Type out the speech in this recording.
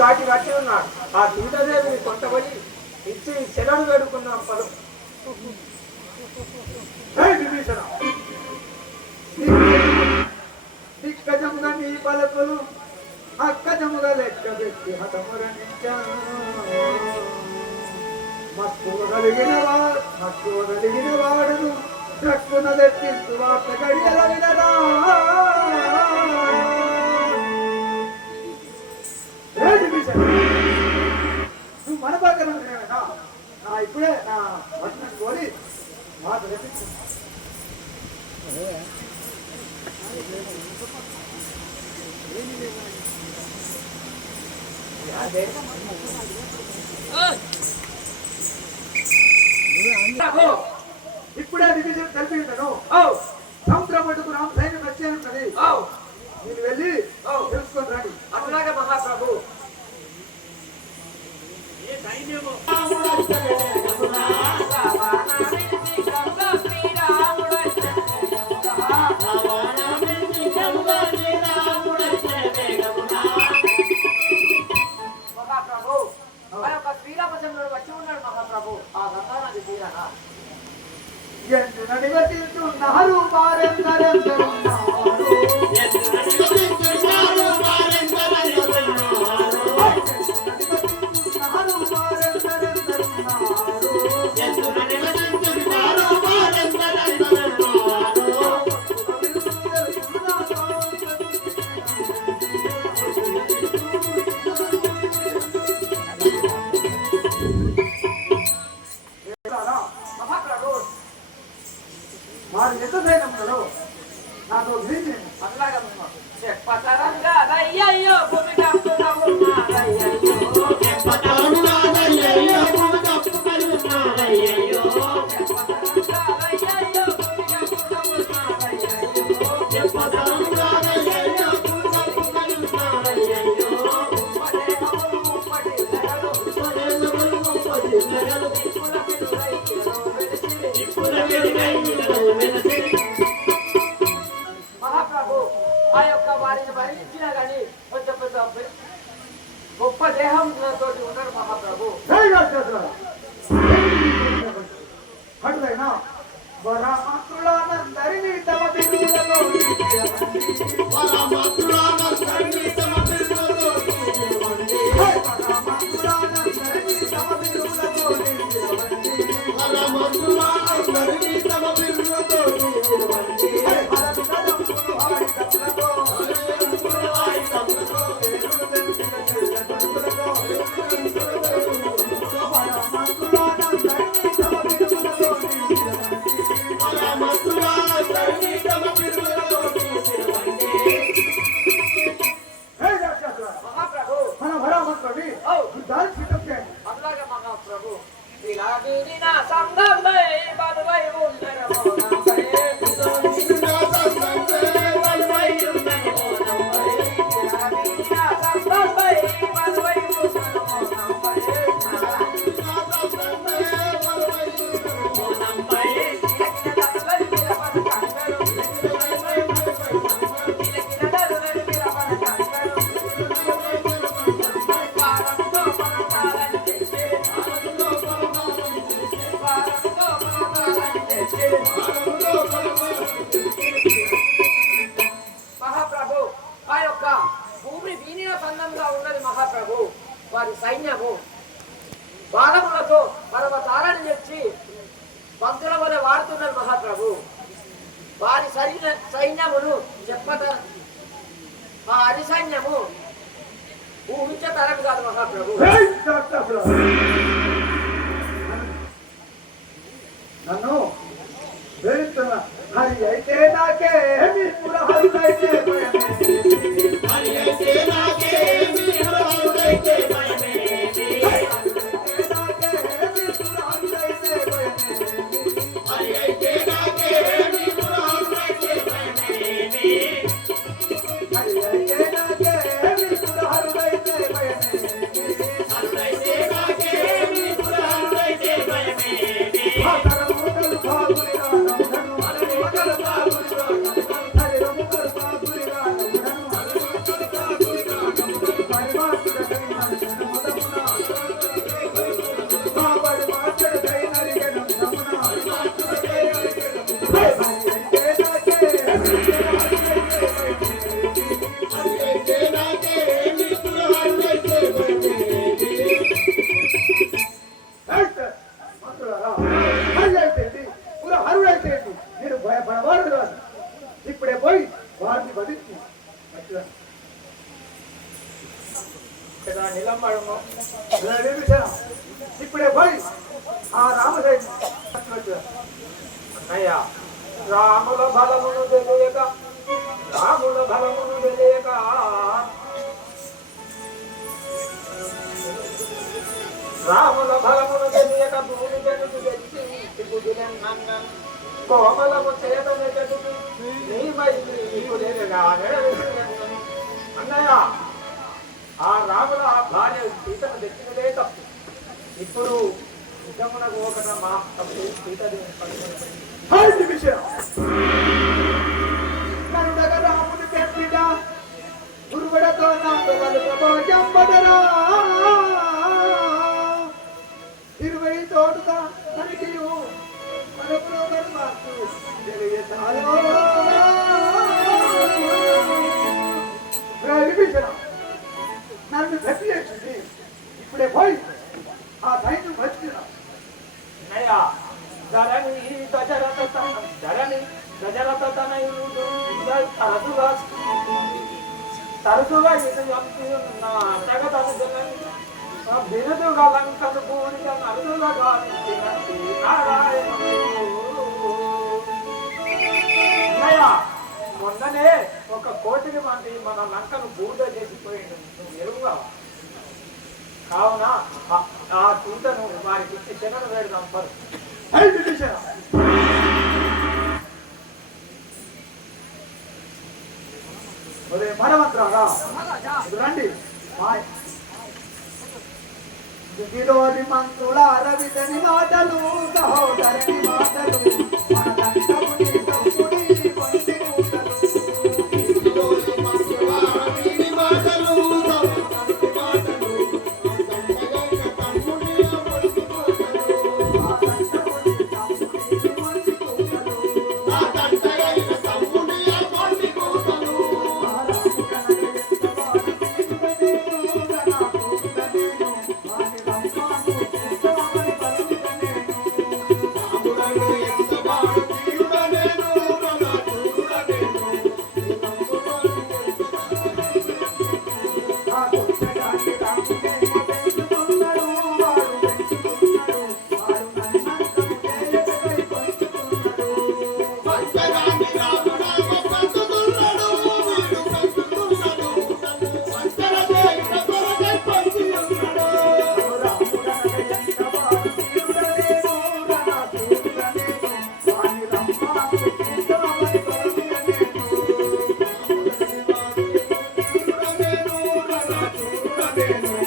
దాటి కట్టి ఉన్నాడు. ఆ సీతాదేవిని కొంతబడి ఇచ్చి శరణు వేడుకున్నాం పలు. దిక్కజముగా నీ పలుకులు అక్కజముగా లెక్క పెట్టి హతమురణించాను. మక్కువ కలిగిన వాడును దక్కున తెప్పించు వార్త గడియల వినరా. నువ్వు మన పక్కన నా ఇప్పుడే నా వచనం కోరి మాట రచించు. ఇప్పుడే డివిజన్ తెలిపింటాను. సముద్రం మటుకు రామ సైన్యం వచ్చేది. నేను వెళ్ళి తెలుసుకొని రండి. అట్లాగే మహాప్రభు శ్రీరామచంద్రుడు వచ్చి ఉన్నాడు మహాప్రభు. ఆ గంగా నది తీరనా నహరు వారు నిజమైనప్పుడు నాతో అట్లాగా చెప్పతరంగా అయ్యయ్యో భూమి మహాప్రభు ఆ యొక్క వారిని భరించినా కానీ కొంచెం పెద్ద గొప్ప దేహం తోటి ఉన్నాడు మహాప్రభు. అట్లయినా వరమాతులందరినీ తమ బిరుదులలో మహాప్రభు ఆ యొక్క భూమి వీణీయసందంగా ఉన్నది మహాప్రభు. వారి సైన్యము బాణములతో పర్వతాలను తెచ్చి భక్తుల వల్ల వాడుతున్నారు మహాప్రభు. వారి సైన్యమును చెప్పత ఆ అరి సైన్యము ఊహించే తరం కాదు మహాప్రభు. నన్ను వేరుతున్నా హరి అయితే నాకే నిలబడము ఇప్పుడే పోయి ఆ రామసైన్యం అన్నయ్య రాముల బలమును తెలియక రాముల బలమును తెలియక రాముల బలమును తెలియక భూమి జనుడు తెచ్చి సిగ్గుదిలెన్నన్న కోమలము చేతని జనుడు నీ మైత్రి నీకు లేదుగా అన్నయ్య ఆ రాముల ఆ భార్య సీతను తెచ్చినదే తప్పు. ఇప్పుడు నిజమునకు ఒకట మా తప్పు సీతది విషయం కరుడగ రాముని పెట్టిన గురువుడతో నాకు వలుకబో జంబడరా 20 తోడుగా మనకి మనకులో కనుమార్చు తెలియచాలో విషయం నన్ను గట్టి చేసింది. ఇప్పుడే పోయి ఆ సైన్యం వచ్చిన ధరణి గజరథ తనయుడు తరచుగా బిరుదుగా లంకను పూరిక నరుదుగా గావించినది నారాయణ. మొన్ననే ఒక కోటిని మంది మన లంకను బూద చేసిపోయింది నువ్వు ఎరువుగా. కావున ఆ సీతను వారికి ఇచ్చి శరణు వేడుదాం పరు. మనమంత్రారా రండి దిగిలోని మంత్రుల అరవిదని మాటలు సహోదరి మాటలు నేను